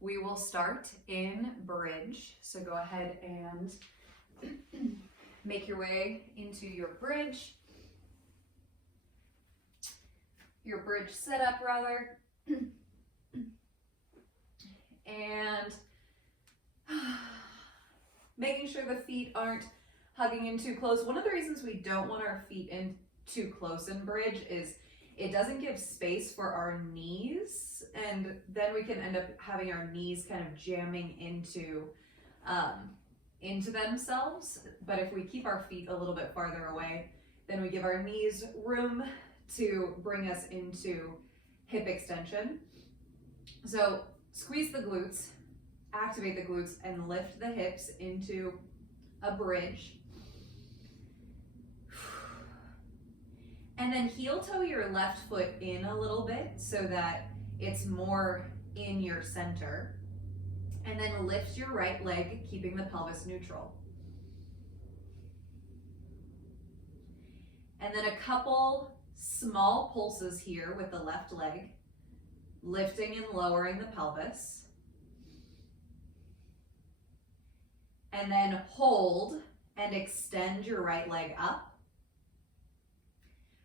We will start in bridge. So go ahead and make your way into your bridge setup rather. And making sure the feet aren't hugging in too close. One of the reasons we don't want our feet in too close in bridge is it doesn't give space for our knees, and then we can end up having our knees kind of jamming into themselves. But if we keep our feet a little bit farther away, then we give our knees room to bring us into hip extension. So squeeze the glutes, activate the glutes, and lift the hips into a bridge. And then heel toe your left foot in a little bit so that it's more in your center. And then lift your right leg, keeping the pelvis neutral. And then a couple small pulses here with the left leg, lifting and lowering the pelvis. And then hold and extend your right leg up.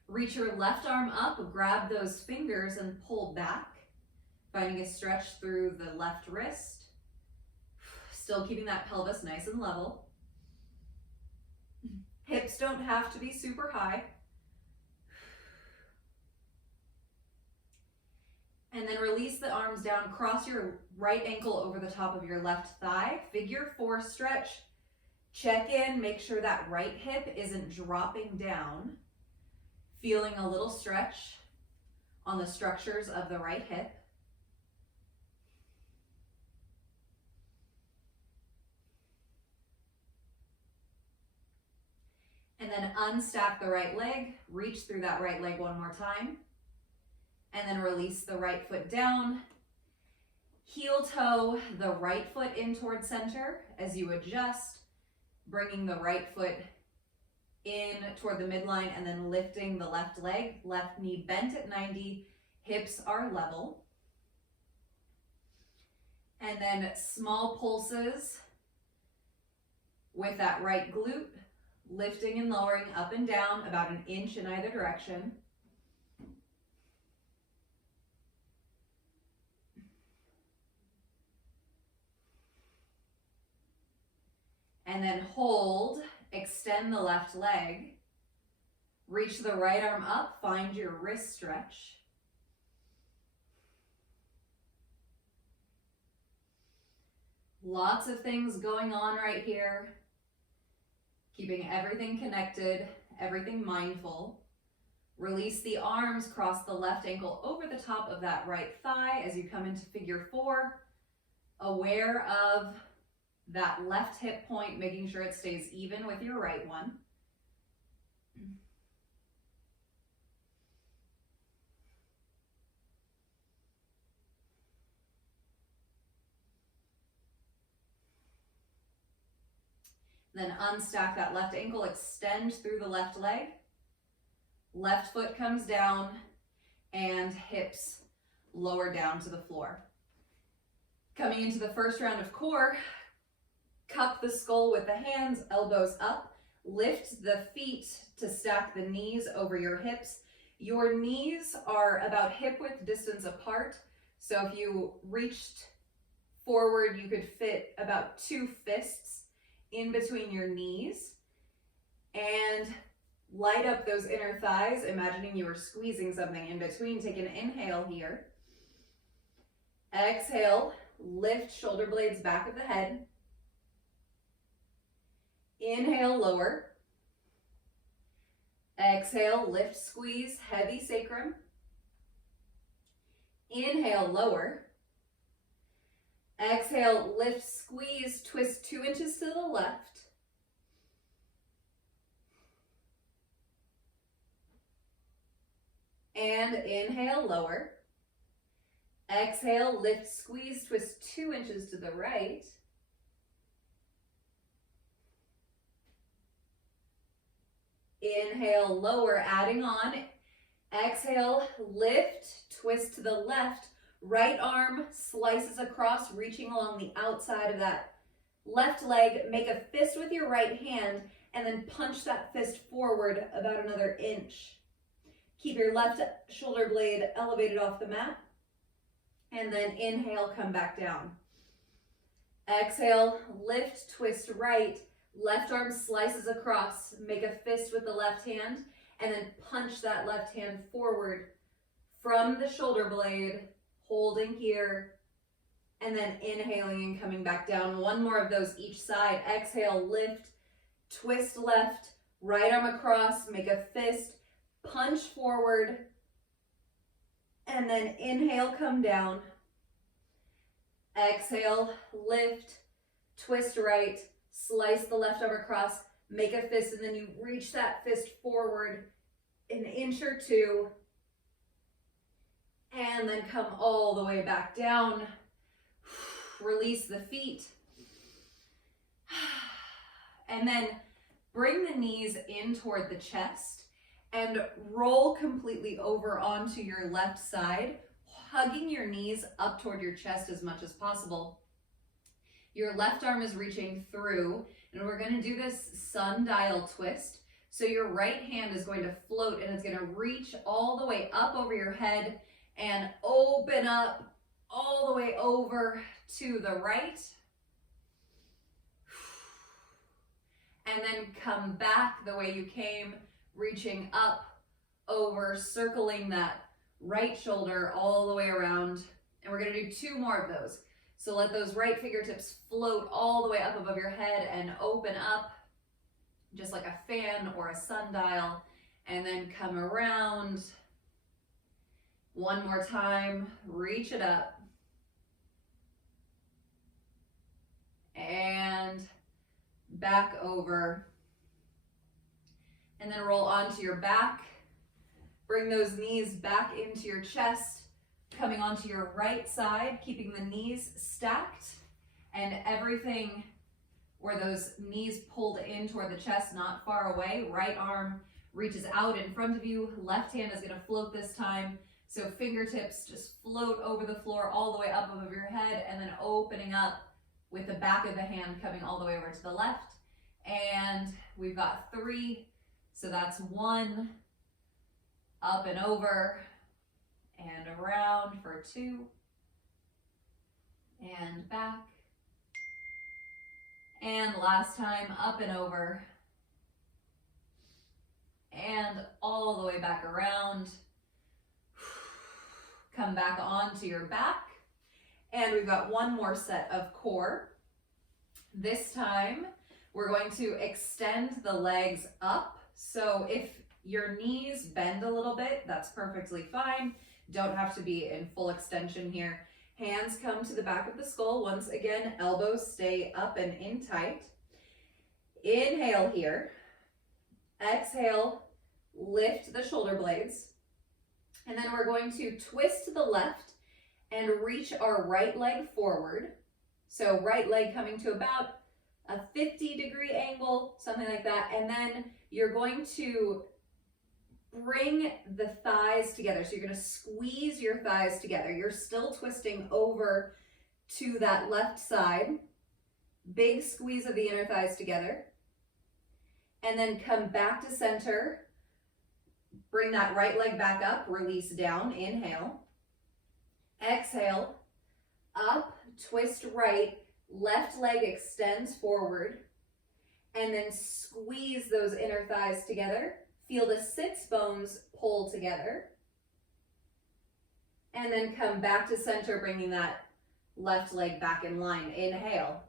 Reach your left arm up, grab those fingers and pull back, finding a stretch through the left wrist. Still keeping that pelvis nice and level. Hips don't have to be super high. And then release the arms down, cross your right ankle over the top of your left thigh, figure 4 stretch. Check in, make sure that right hip isn't dropping down. Feeling a little stretch on the structures of the right hip. And then unstack the right leg, reach through that right leg one more time. And then release the right foot down. Heel toe the right foot in towards center as you adjust, bringing the right foot in toward the midline and then lifting the left leg, left knee bent at 90, hips are level. And then small pulses with that right glute, lifting and lowering up and down about 1 inch in either direction. And then hold, extend the left leg, reach the right arm up, find your wrist stretch. Lots of things going on right here, keeping everything connected, everything mindful. Release the arms, cross the left ankle over the top of that right thigh as you come into figure 4, aware of that left hip point, making sure it stays even with your right one. Then unstack that left ankle, extend through the left leg. Left foot comes down and hips lower down to the floor. Coming into the first round of core, cup the skull with the hands, elbows up, lift the feet to stack the knees over your hips. Your knees are about hip width distance apart. So if you reached forward, you could fit about 2 fists in between your knees. And light up those inner thighs, imagining you were squeezing something in between. Take an inhale here. Exhale, lift shoulder blades back of the head. Inhale, lower. Exhale, lift, squeeze, heavy sacrum. Inhale, lower. Exhale, lift, squeeze, twist 2 inches to the left. And inhale, lower. Exhale, lift, squeeze, twist 2 inches to the right. Inhale, lower, adding on. Exhale, lift, twist to the left, Right arm slices across, reaching along the outside of that left leg. Make a fist with your right hand and then punch that fist forward about another inch. Keep your left shoulder blade elevated off the mat. And then inhale, come back down. Exhale, lift, twist right. Left arm slices across. Make a fist with the left hand and then punch that left hand forward from the shoulder blade, holding here, and then inhaling and coming back down. One more of those each side. Exhale, lift, twist left, right arm across, make a fist, punch forward, and then inhale, come down. Exhale, lift, twist right, slice the left arm across, make a fist, and then you reach that fist forward an inch or two, and then come all the way back down. Release the feet. And then bring the knees in toward the chest and roll completely over onto your left side, hugging your knees up toward your chest as much as possible. Your left arm is reaching through, and we're going to do this sundial twist. So your right hand is going to float, and it's going to reach all the way up over your head and open up all the way over to the right. And then come back the way you came, reaching up, over, circling that right shoulder all the way around. And we're going to do 2 more of those. So let those right fingertips float all the way up above your head and open up, just like a fan or a sundial. And then come around. One more time, reach it up. And back over. And then roll onto your back. Bring those knees back into your chest, coming onto your right side, keeping the knees stacked and everything where those knees pulled in toward the chest, not far away. Right arm reaches out in front of you. Left hand is going to float this time. So fingertips just float over the floor all the way up above your head, and then opening up with the back of the hand coming all the way over to the left. And we've got 3. So that's 1, up and over, and around for 2, and back. And last time, up and over, and all the way back around. Come back onto your back. And we've got 1 more set of core. This time, we're going to extend the legs up. So if your knees bend a little bit, that's perfectly fine. Don't have to be in full extension here. Hands come to the back of the skull. Once again, elbows stay up and in tight. Inhale here. Exhale, lift the shoulder blades. And then we're going to twist to the left and reach our right leg forward. So right leg coming to about a 50-degree angle, something like that. And then you're going to bring the thighs together. So you're going to squeeze your thighs together. You're still twisting over to that left side. Big squeeze of the inner thighs together. And then come back to center. Bring that right leg back up, release down, inhale. Exhale, up, twist right, left leg extends forward, and then squeeze those inner thighs together. Feel the sits bones pull together. And then come back to center, bringing that left leg back in line. Inhale.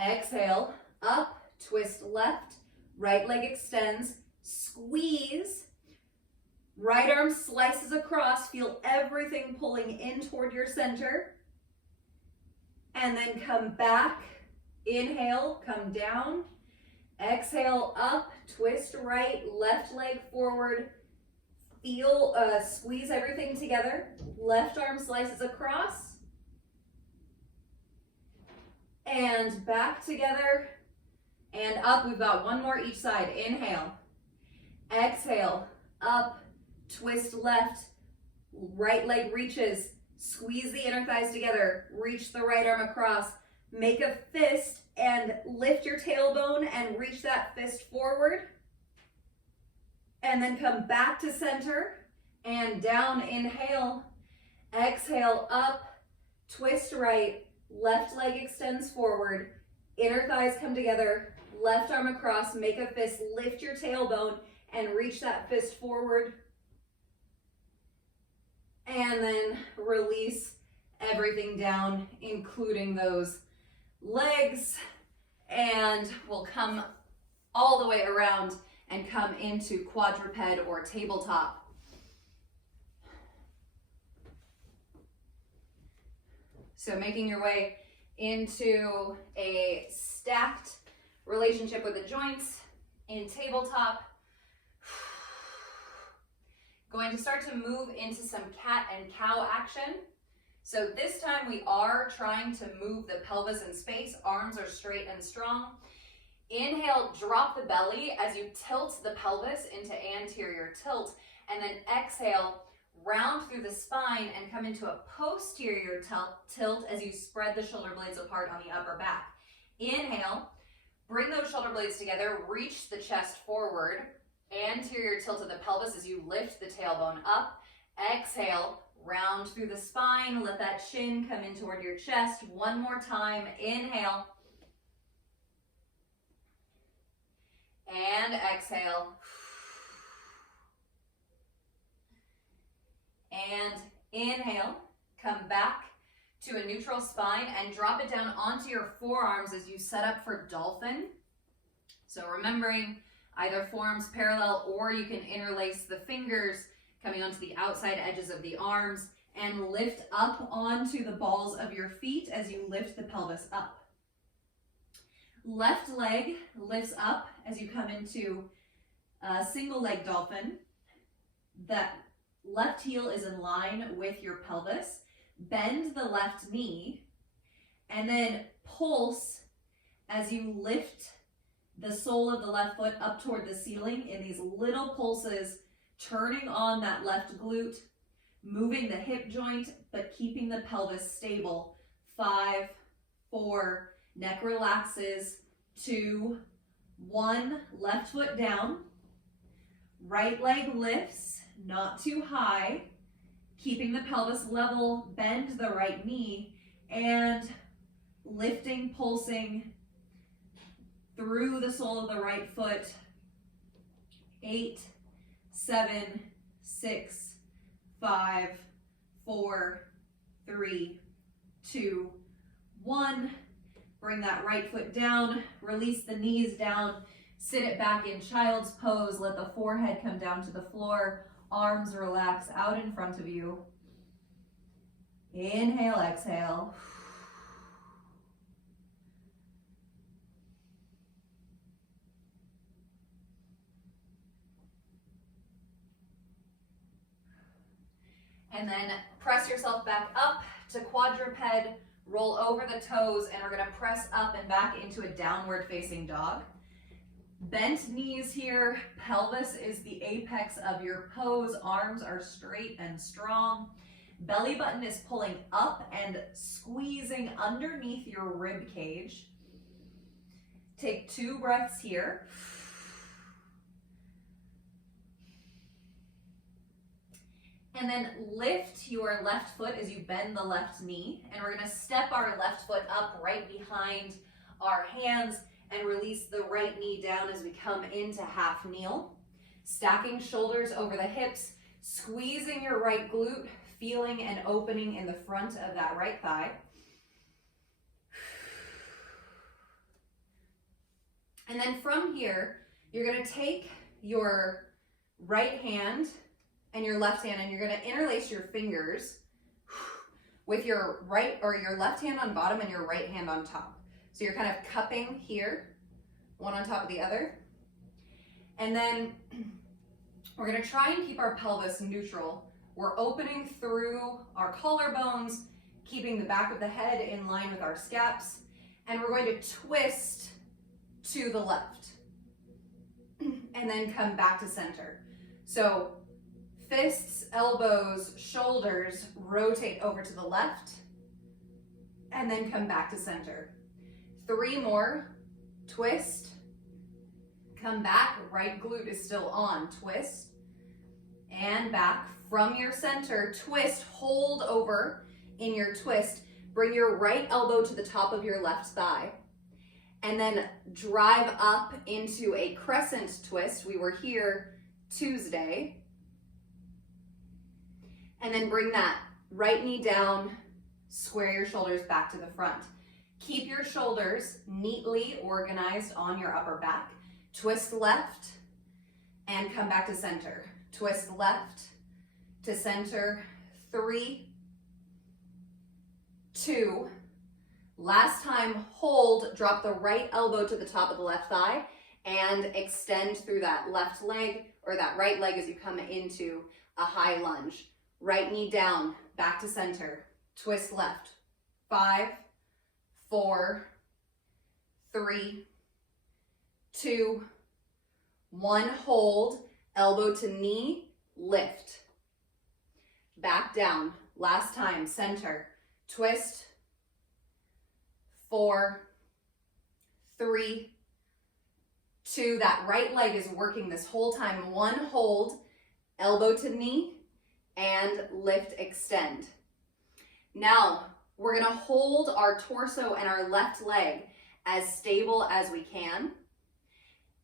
Exhale, up, twist left, right leg extends, squeeze. Right arm slices across, feel everything pulling in toward your center. And then come back, inhale, come down. Exhale, up, twist right, left leg forward. Feel, squeeze everything together. Left arm slices across. And back together. And up, we've got 1 more each side. Inhale. Exhale, up. Twist left, right leg reaches, Squeeze the inner thighs together, reach the right arm across, make a fist and lift your tailbone and reach that fist forward. And then come back to center and down, inhale, exhale, up, twist right, left leg extends forward, inner thighs come together, left arm across, make a fist, lift your tailbone and reach that fist forward. And then release everything down, including those legs, and we'll come all the way around and come into quadruped or tabletop. So making your way into a stacked relationship with the joints in tabletop. Going to start to move into some cat and cow action. So this time we are trying to move the pelvis in space. Arms are straight and strong. Inhale, drop the belly as you tilt the pelvis into anterior tilt. And then exhale, round through the spine and come into a posterior tilt as you spread the shoulder blades apart on the upper back. Inhale, bring those shoulder blades together, reach the chest forward. Anterior tilt of the pelvis as you lift the tailbone up. Exhale, round through the spine, let that shin come in toward your chest. One more time, inhale. And exhale. And inhale, come back to a neutral spine and drop it down onto your forearms as you set up for dolphin. So remembering either forearms parallel, or you can interlace the fingers coming onto the outside edges of the arms and lift up onto the balls of your feet as you lift the pelvis up. Left leg lifts up as you come into a single leg dolphin. That left heel is in line with your pelvis. Bend the left knee and then pulse as you lift the sole of the left foot up toward the ceiling in these little pulses, turning on that left glute, moving the hip joint, but keeping the pelvis stable. 5, 4, neck relaxes. 2, 1, left foot down. Right leg lifts, not too high, keeping the pelvis level, bend the right knee, and lifting, pulsing through the sole of the right foot. 8, 7, 6, 5, 4, 3, 2, 1. Bring that right foot down, release the knees down, sit it back in child's pose, let the forehead come down to the floor, arms relax out in front of you. Inhale, exhale. And then press yourself back up to quadruped, roll over the toes, and we're gonna press up and back into a downward facing dog. Bent knees here, pelvis is the apex of your pose, arms are straight and strong. Belly button is pulling up and squeezing underneath your rib cage. Take 2 breaths here. And then lift your left foot as you bend the left knee. And we're gonna step our left foot up right behind our hands and release the right knee down as we come into half kneel. Stacking shoulders over the hips, squeezing your right glute, feeling an opening in the front of that right thigh. And then from here, you're gonna take your right hand and your left hand, and you're gonna interlace your fingers with your right or your left hand on bottom and your right hand on top. So you're kind of cupping here, one on top of the other. And then we're gonna try and keep our pelvis neutral. We're opening through our collarbones, keeping the back of the head in line with our scaps, and we're going to twist to the left and then come back to center. So Fists, elbows, shoulders rotate over to the left, and then come back to center. 3 more. Twist, come back, right glute is still on, twist, and back from your center, twist, hold over in your twist, bring your right elbow to the top of your left thigh, and then drive up into a crescent twist. We were here Tuesday, and then bring that right knee down, square your shoulders back to the front. Keep your shoulders neatly organized on your upper back. Twist left and come back to center. Twist left to center. 3, 2. Last time, hold, drop the right elbow to the top of the left thigh and extend through that left leg or that right leg as you come into a high lunge. Right knee down, back to center. Twist left. 5, 4, 3, 2, 1. Hold, elbow to knee, lift. Back down. Last time, center. Twist. 4, 3, 2. That right leg is working this whole time. 1, hold, elbow to knee, and lift, extend. Now, we're gonna hold our torso and our left leg as stable as we can.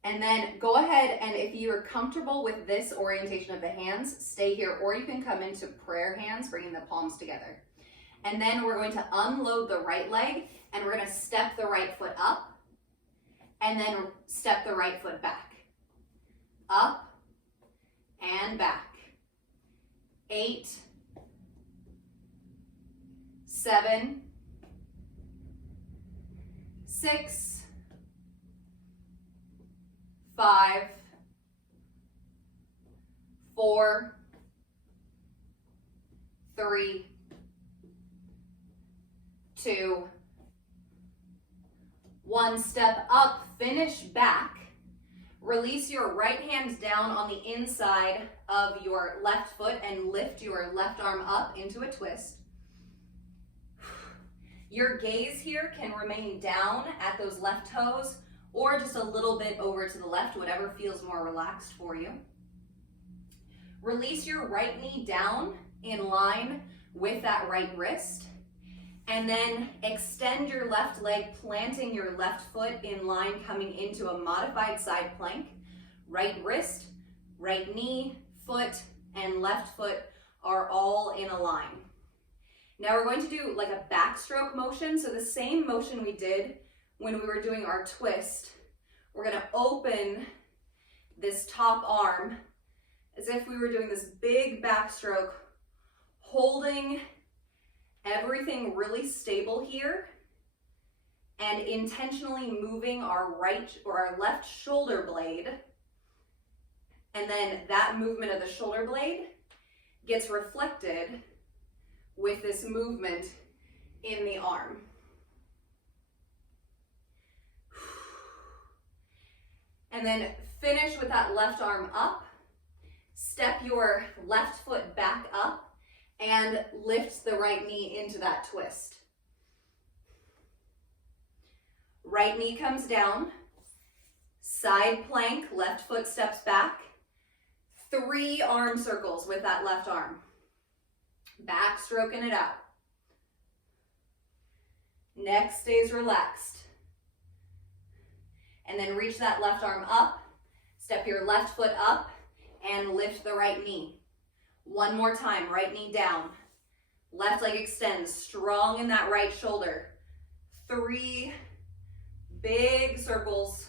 And then go ahead, and if you're comfortable with this orientation of the hands, stay here, or you can come into prayer hands, bringing the palms together. And then we're going to unload the right leg, and we're gonna step the right foot up, and then step the right foot back. Up and back. 8, 7, 6, 5, 4, 3, 2, 1. Step up, finish back. Release your right hand down on the inside of your left foot and lift your left arm up into a twist. Your gaze here can remain down at those left toes or just a little bit over to the left, whatever feels more relaxed for you. Release your right knee down in line with that right wrist, and then extend your left leg, planting your left foot in line, coming into a modified side plank. Right wrist, right knee, foot, and left foot are all in a line. Now we're going to do like a backstroke motion. So the same motion we did when we were doing our twist. We're gonna open this top arm as if we were doing this big backstroke, holding everything really stable here and intentionally moving our right or our left shoulder blade. And then that movement of the shoulder blade gets reflected with this movement in the arm. And then finish with that left arm up. Step your left foot back up and lift the right knee into that twist. Right knee comes down, side plank, left foot steps back. 3 arm circles with that left arm. Back stroking it out. Neck stays relaxed. And then reach that left arm up, step your left foot up, and lift the right knee. 1 more time, right knee down. Left leg extends, strong in that right shoulder. 3 big circles.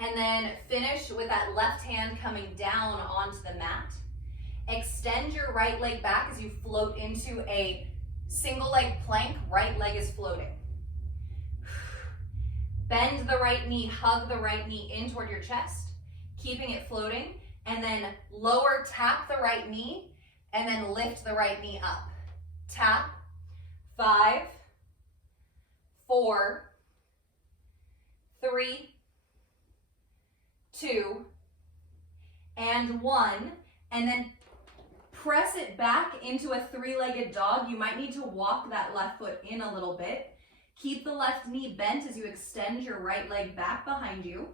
And then finish with that left hand coming down onto the mat. Extend your right leg back as you float into a single leg plank. Right leg is floating. Bend the right knee, hug the right knee in toward your chest, keeping it floating, and then lower, tap the right knee, and then lift the right knee up. Tap. 5, 4, 3, 2, and 1, and then press it back into a three-legged dog. You might need to walk that left foot in a little bit. Keep the left knee bent as you extend your right leg back behind you.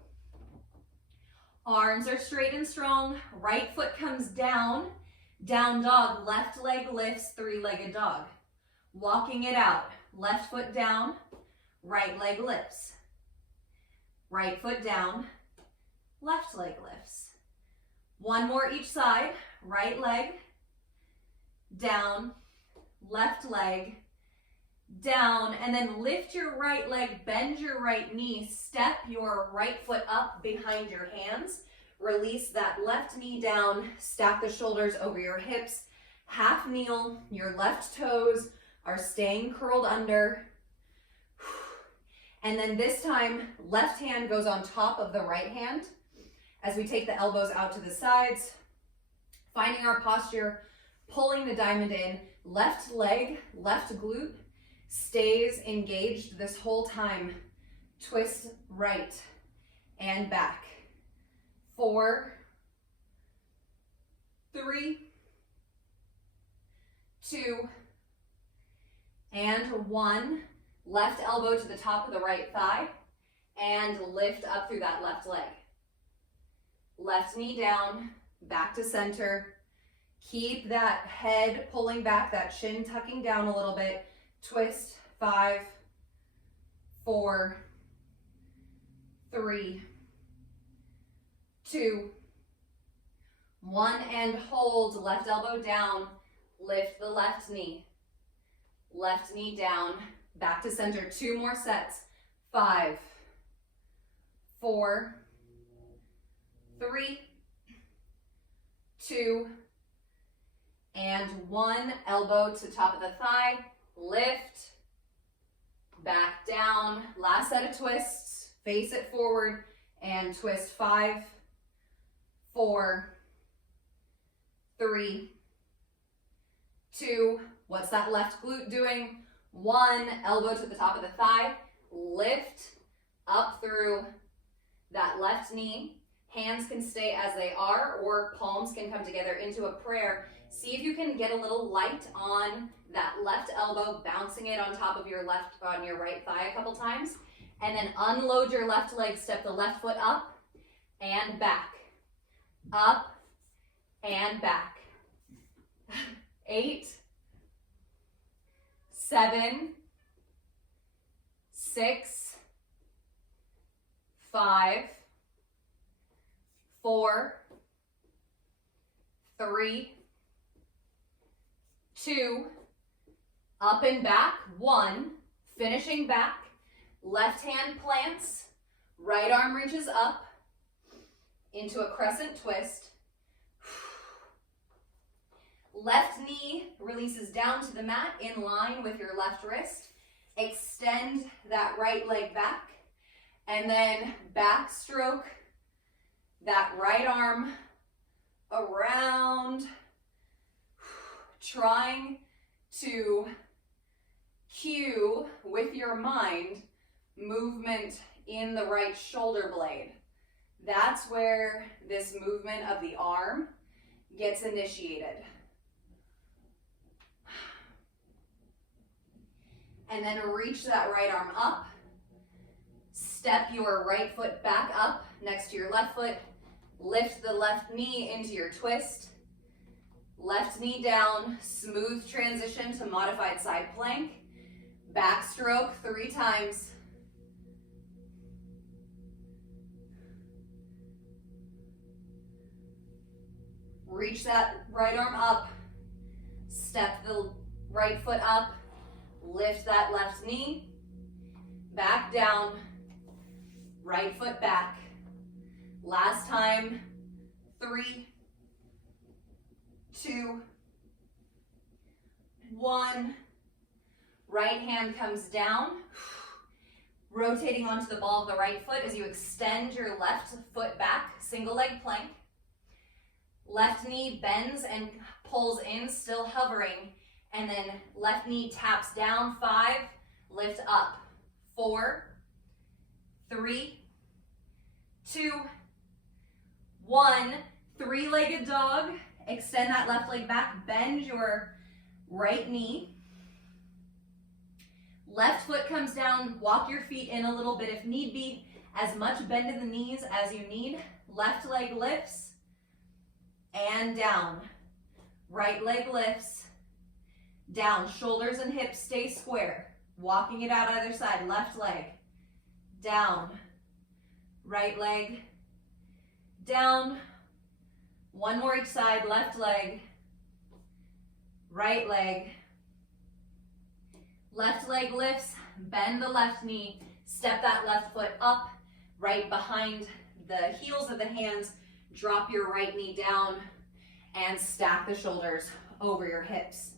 Arms are straight and strong. Right foot comes down. Down dog. Left leg lifts, three-legged dog. Walking it out. Left foot down. Right leg lifts. Right foot down. Left leg lifts. One more each side. Right leg. Down. Left leg. Down, and then lift your right leg, bend your right knee, step your right foot up behind your hands, release that left knee down, stack the shoulders over your hips, half kneel, your left toes are staying curled under, and then this time, left hand goes on top of the right hand as we take the elbows out to the sides, finding our posture, pulling the diamond in, left leg, left glute, stays engaged this whole time. Twist right and back. 4, 3, 2, and 1. Left elbow to the top of the right thigh and lift up through that left leg. Left knee down, back to center. Keep that head pulling back, that chin tucking down a little bit. Twist. 5, 4, 3, 2, 1, and hold. Left elbow down. Lift the left knee. Left knee down. Back to center. 2 more sets. 5, 4, 3, 2, and 1. Elbow to top of the thigh. Lift, back down, last set of twists, face it forward, and twist. 5, 4, 3, 2, what's that left glute doing? 1, elbow to the top of the thigh, lift up through that left knee. Hands can stay as they are, or palms can come together into a prayer. See if you can get a little light on that left elbow, bouncing it on top of your right thigh a couple times, and then unload your left leg, step the left foot up and back, up and back. 8, 7, 6, 5, 4, 3, 2, up and back, 1, finishing back, left hand plants, right arm reaches up into a crescent twist, left knee releases down to the mat in line with your left wrist, extend that right leg back, and then backstroke that right arm around, trying to cue with your mind movement in the right shoulder blade. That's where this movement of the arm gets initiated. And then reach that right arm up. Step your right foot back up next to your left foot. Lift the left knee into your twist. Left knee down, smooth transition to modified side plank. Backstroke 3 times. Reach that right arm up. Step the right foot up. Lift that left knee. Back down. Right foot back. Last time. 3, 2, 1. Right hand comes down, rotating onto the ball of the right foot as you extend your left foot back, single leg plank. Left knee bends and pulls in, still hovering, and then left knee taps down. 5, lift up. 4, 3, 2, 1, three-legged dog. Extend that left leg back, bend your right knee. Left foot comes down, walk your feet in a little bit if need be. As much bend in the knees as you need. Left leg lifts and down. Right leg lifts, down. Shoulders and hips stay square. Walking it out either side. Left leg, down. Right leg, down. One more each side. Left leg, right leg. Left leg lifts, bend the left knee, step that left foot up, right behind the heels of the hands, drop your right knee down, and stack the shoulders over your hips.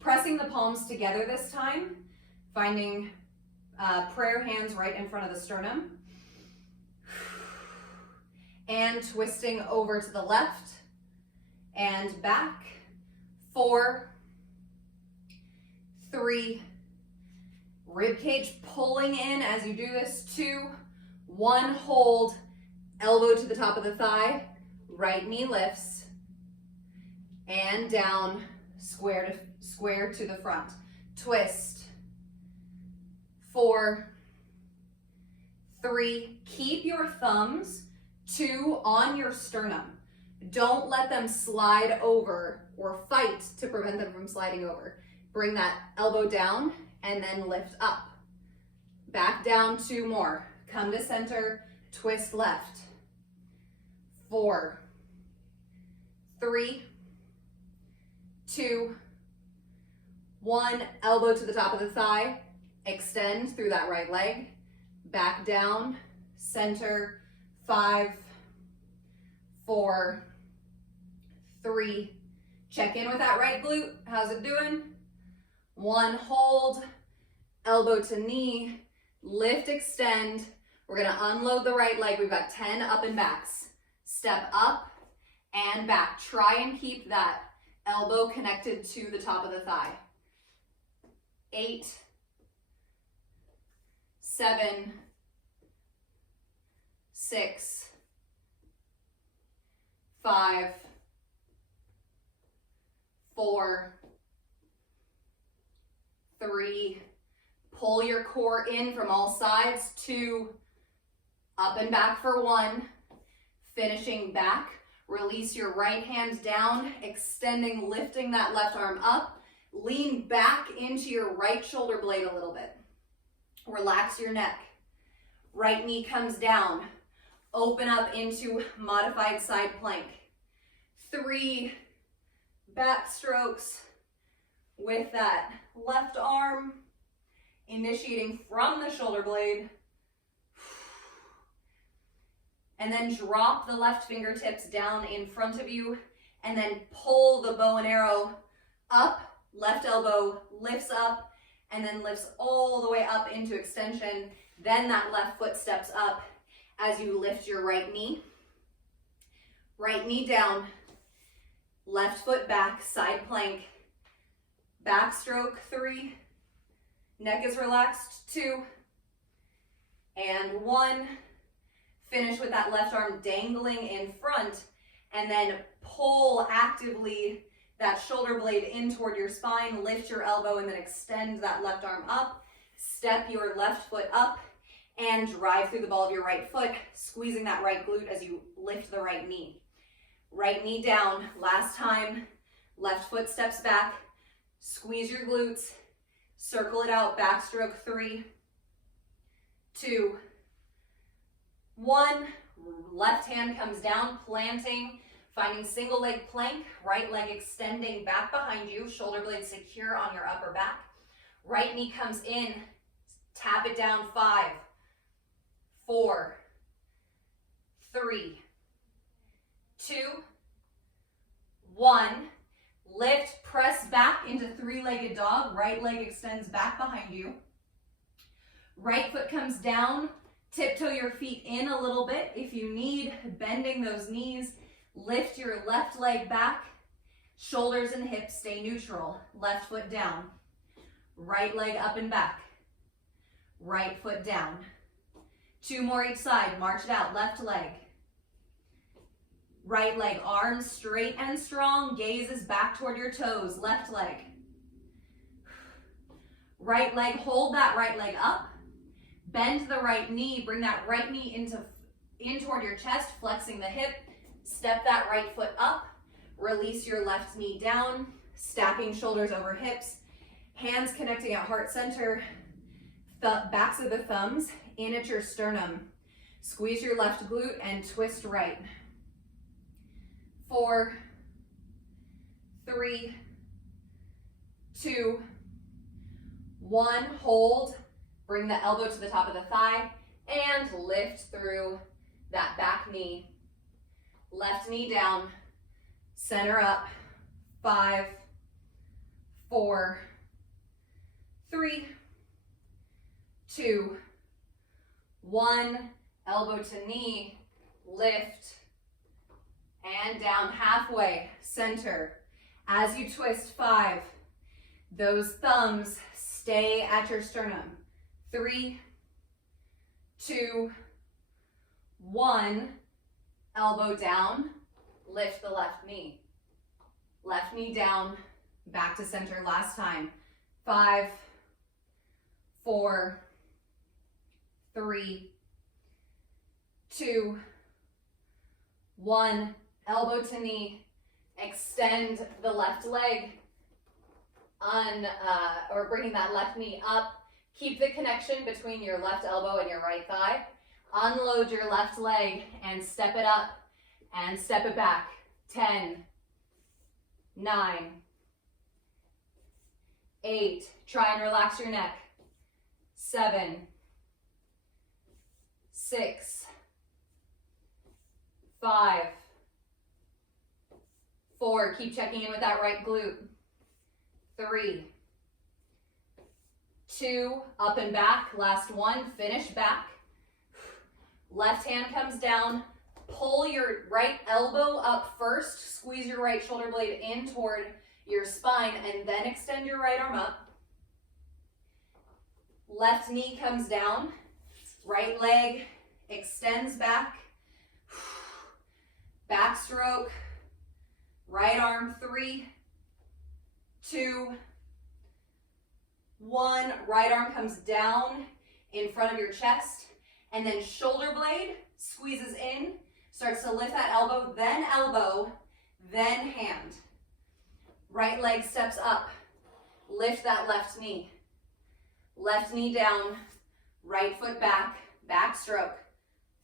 Pressing the palms together this time, finding prayer hands right in front of the sternum. And twisting over to the left and back. 4, 3, rib cage pulling in as you do this. 2, 1, hold, elbow to the top of the thigh, right knee lifts, and down, square to the front. Twist. 4, 3, keep your thumbs 2 on your sternum. Don't let them slide over or fight to prevent them from sliding over. Bring that elbow down and then lift up. Back down 2 more. Come to center, twist left. 4, 3, 2, 1. Elbow to the top of the thigh. Extend through that right leg. Back down, center. 5, 4, 3. Check in with that right glute. How's it doing? 1, hold, elbow to knee, lift, extend. We're gonna unload the right leg. We've got 10 up and backs. Step up and back. Try and keep that elbow connected to the top of the thigh. 8, 7, 6, 5, 4, 3, pull your core in from all sides. 2, up and back for 1, finishing back. Release your right hand down, extending, lifting that left arm up. Lean back into your right shoulder blade a little bit. Relax your neck. Right knee comes down. Open up into modified side plank. 3 back strokes with that left arm, initiating from the shoulder blade. And then drop the left fingertips down in front of you and then pull the bow and arrow up. Left elbow lifts up and then lifts all the way up into extension. Then that left foot steps up as you lift your right knee. Right knee down, left foot back, side plank, backstroke 3, neck is relaxed 2, and 1. Finish with that left arm dangling in front, and then pull actively that shoulder blade in toward your spine, lift your elbow, and then extend that left arm up. Step your left foot up and drive through the ball of your right foot, squeezing that right glute as you lift the right knee. Right knee down, last time, left foot steps back, squeeze your glutes, circle it out, backstroke 3, 2, 1. Left hand comes down, planting, finding single leg plank, right leg extending back behind you, shoulder blade secure on your upper back. Right knee comes in, tap it down 5, 4, 3, 2, 1. Lift, press back into three-legged dog. Right leg extends back behind you. Right foot comes down. Tiptoe your feet in a little bit if you need, bending those knees. Lift your left leg back. Shoulders and hips stay neutral. Left foot down. Right leg up and back. Right foot down. 2 more each side. March it out. Left leg. Right leg, arms straight and strong, gaze is back toward your toes, left leg. Right leg, hold that right leg up. Bend the right knee, bring that right knee in toward your chest, flexing the hip. Step that right foot up. Release your left knee down, stacking shoulders over hips. Hands connecting at heart center. Backs of the thumbs in at your sternum. Squeeze your left glute and twist right. 4, 3, 2, 1. Hold. Bring the elbow to the top of the thigh and lift through that back knee. Left knee down. Center up. 5, 4, 3, 2, 1. Elbow to knee. Lift. And down halfway, center. As you twist, 5. Those thumbs stay at your sternum. 3, 2, 1. Elbow down, lift the left knee. Left knee down, back to center last time. 5, 4, 3, 2, 1. Elbow to knee, extend the left leg, or bringing that left knee up. Keep the connection between your left elbow and your right thigh. Unload your left leg and step it up and step it back. 10, 9, 8. Try and relax your neck. 7, 6, 5, 4. Keep checking in with that right glute. 3, 2. Up and back. Last one. Finish back. Left hand comes down. Pull your right elbow up first. Squeeze your right shoulder blade in toward your spine and then extend your right arm up. Left knee comes down. Right leg extends back. Backstroke. Right arm. 3, 2, 1. Right arm comes down in front of your chest. And then shoulder blade squeezes in, starts to lift that elbow, then hand. Right leg steps up. Lift that left knee. Left knee down, right foot back, backstroke.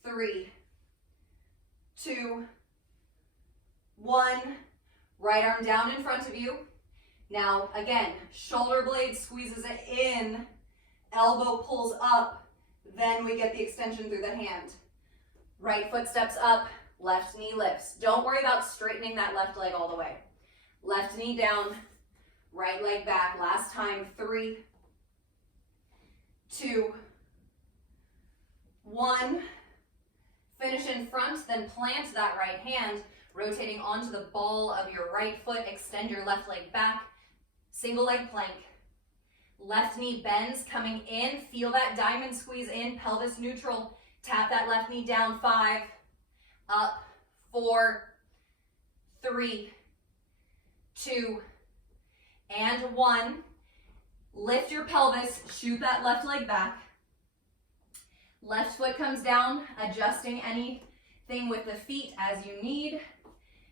3, 2, 1. Right arm down in front of you. Now, again, shoulder blade squeezes it in, elbow pulls up, then we get the extension through the hand. Right foot steps up, left knee lifts. Don't worry about straightening that left leg all the way. Left knee down, right leg back. Last time. 3, 2, 1. Finish in front, then plant that right hand, rotating onto the ball of your right foot. Extend your left leg back. Single leg plank. Left knee bends, coming in. Feel that diamond squeeze in, pelvis neutral. Tap that left knee down. 5, up, 4, 3, 2, and 1. Lift your pelvis, shoot that left leg back. Left foot comes down, adjusting anything with the feet as you need.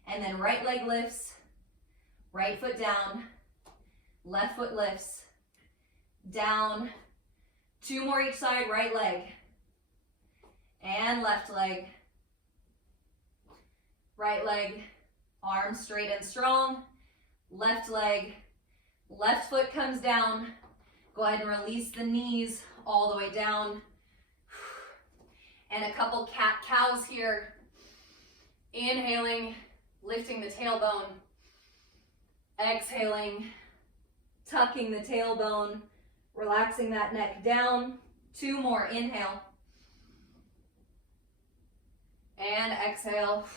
And then right leg lifts, right foot down, left foot lifts, down. 2 more each side, right leg and left leg. Right leg, arms straight and strong. Left leg, left foot comes down. Go ahead and release the knees all the way down. And a couple cat-cows here. Inhaling, lifting the tailbone. Exhaling, tucking the tailbone, relaxing that neck down. 2 more, inhale. And exhale.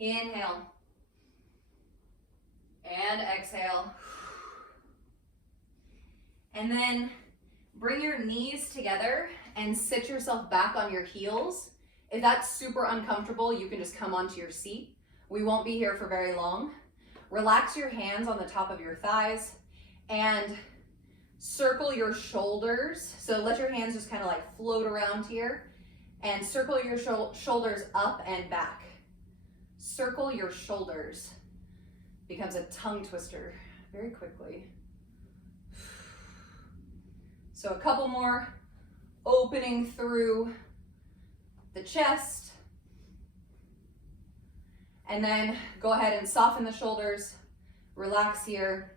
Inhale. And exhale. And then bring your knees together and sit yourself back on your heels. If that's super uncomfortable, you can just come onto your seat. We won't be here for very long. Relax your hands on the top of your thighs and circle your shoulders. So let your hands just kind of like float around here and circle your shoulders up and back. Circle your shoulders. Becomes a tongue twister very quickly. So a couple more, opening through the chest. And then go ahead and soften the shoulders, relax here.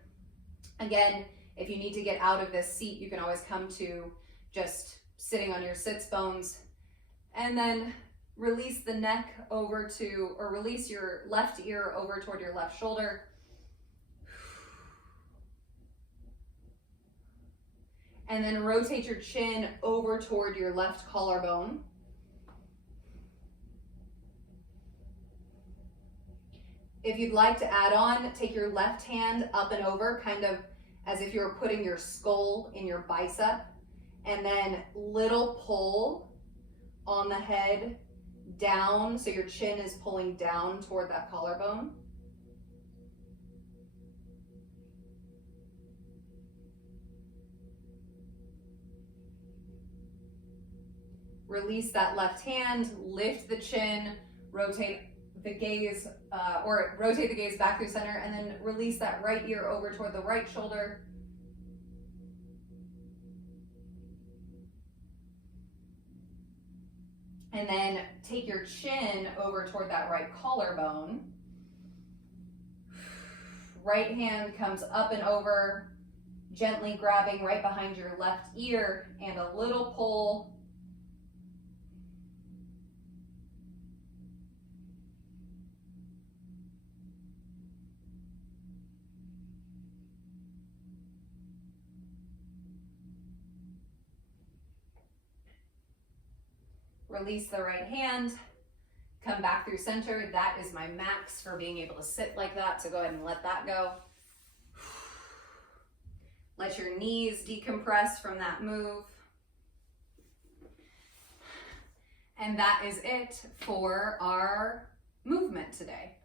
Again, if you need to get out of this seat, you can always come to just sitting on your sits bones. And then release the neck over to, or release your left ear over toward your left shoulder. And then rotate your chin over toward your left collarbone. If you'd like to add on, take your left hand up and over, kind of as if you were putting your skull in your bicep, and then little pull on the head down, so your chin is pulling down toward that collarbone. Release that left hand, lift the chin, rotate the gaze, rotate the gaze back through center, and then release that right ear over toward the right shoulder. And then take your chin over toward that right collarbone. Right hand comes up and over, gently grabbing right behind your left ear, and a little pull. Release the right hand, come back through center. That is my max for being able to sit like that, so go ahead and let that go. Let your knees decompress from that move. And that is it for our movement today.